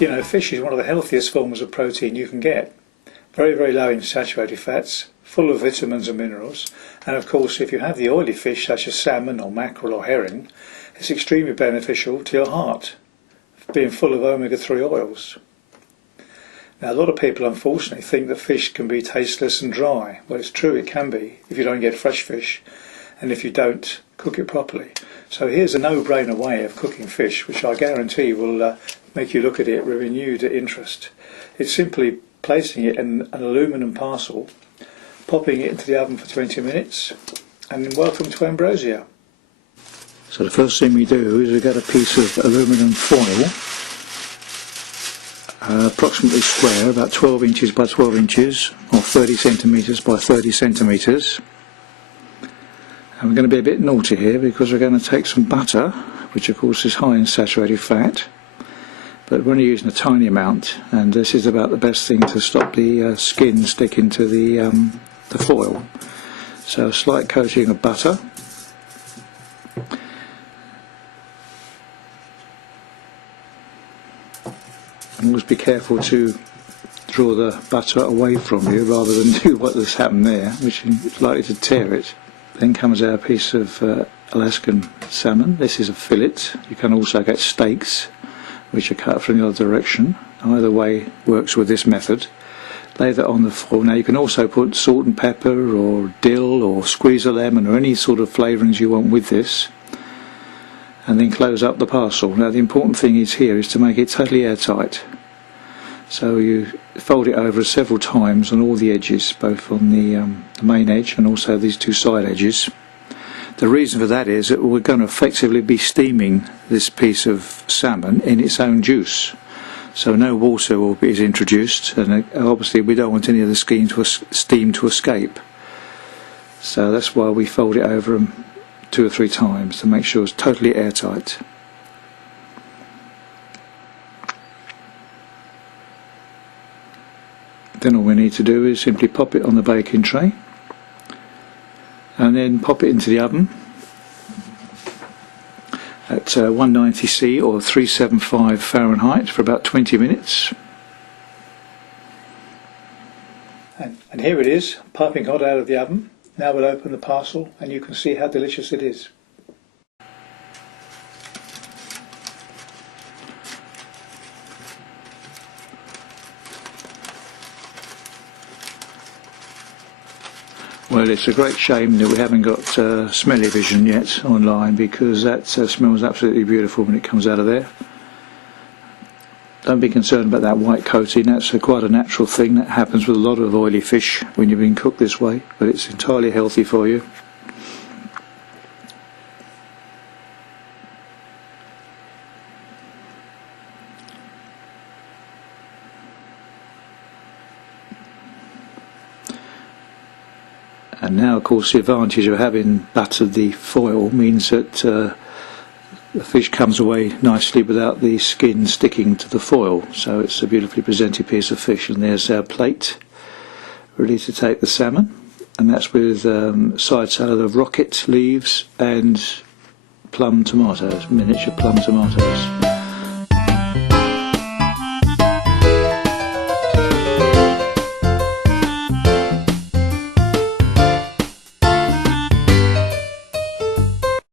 You know, fish is one of the healthiest forms of protein you can get. Very, very low in saturated fats, full of vitamins and minerals, and of course if you have the oily fish such as salmon or mackerel or herring, it's extremely beneficial to your heart, being full of omega-3 oils. Now, a lot of people unfortunately think that fish can be tasteless and dry. Well, it's true, it can be if you don't get fresh fish and if you don't cook it properly. So here's a no-brainer way of cooking fish, which I guarantee will make you look at it with renewed interest. It's simply placing it in an aluminium parcel, popping it into the oven for 20 minutes, and welcome to Ambrosia. So the first thing we do is we get a piece of aluminium foil, approximately square, about 12 inches by 12 inches, or 30 centimetres by 30 centimetres. And we're going to be a bit naughty here because we're going to take some butter, which of course is high in saturated fat, but we're only using a tiny amount, and this is about the best thing to stop the skin sticking to the foil. So a slight coating of butter. And always be careful to draw the butter away from you rather than do what has happened there, which is likely to tear it. Then comes our piece of Alaskan salmon. This is a fillet. You can also get steaks, which are cut from the other direction. Either way works with this method. Lay that on the foil. Now you can also put salt and pepper or dill or squeeze a lemon or any sort of flavourings you want with this, and then close up the parcel. Now the important thing is to make it totally airtight. So you fold it over several times on all the edges, both on the main edge and also these two side edges. The reason for that is that we're going to effectively be steaming this piece of salmon in its own juice. So no water is introduced, and obviously we don't want any of the steam to escape. So that's why we fold it over 2 or 3 times to make sure it's totally airtight. Then all we need to do is simply pop it on the baking tray and then pop it into the oven at 190°C or 375 Fahrenheit for about 20 minutes. And here it is, piping hot out of the oven. Now we'll open the parcel and you can see how delicious it is. Well, it's a great shame that we haven't got smell-o-vision yet online, because that smells absolutely beautiful when it comes out of there. Don't be concerned about that white coating. That's quite a natural thing that happens with a lot of oily fish when you've been cooked this way, but it's entirely healthy for you. And now, of course, the advantage of having buttered the foil means that the fish comes away nicely without the skin sticking to the foil. So it's a beautifully presented piece of fish. And there's our plate ready to take the salmon. And that's with side salad of rocket leaves and plum tomatoes, miniature plum tomatoes.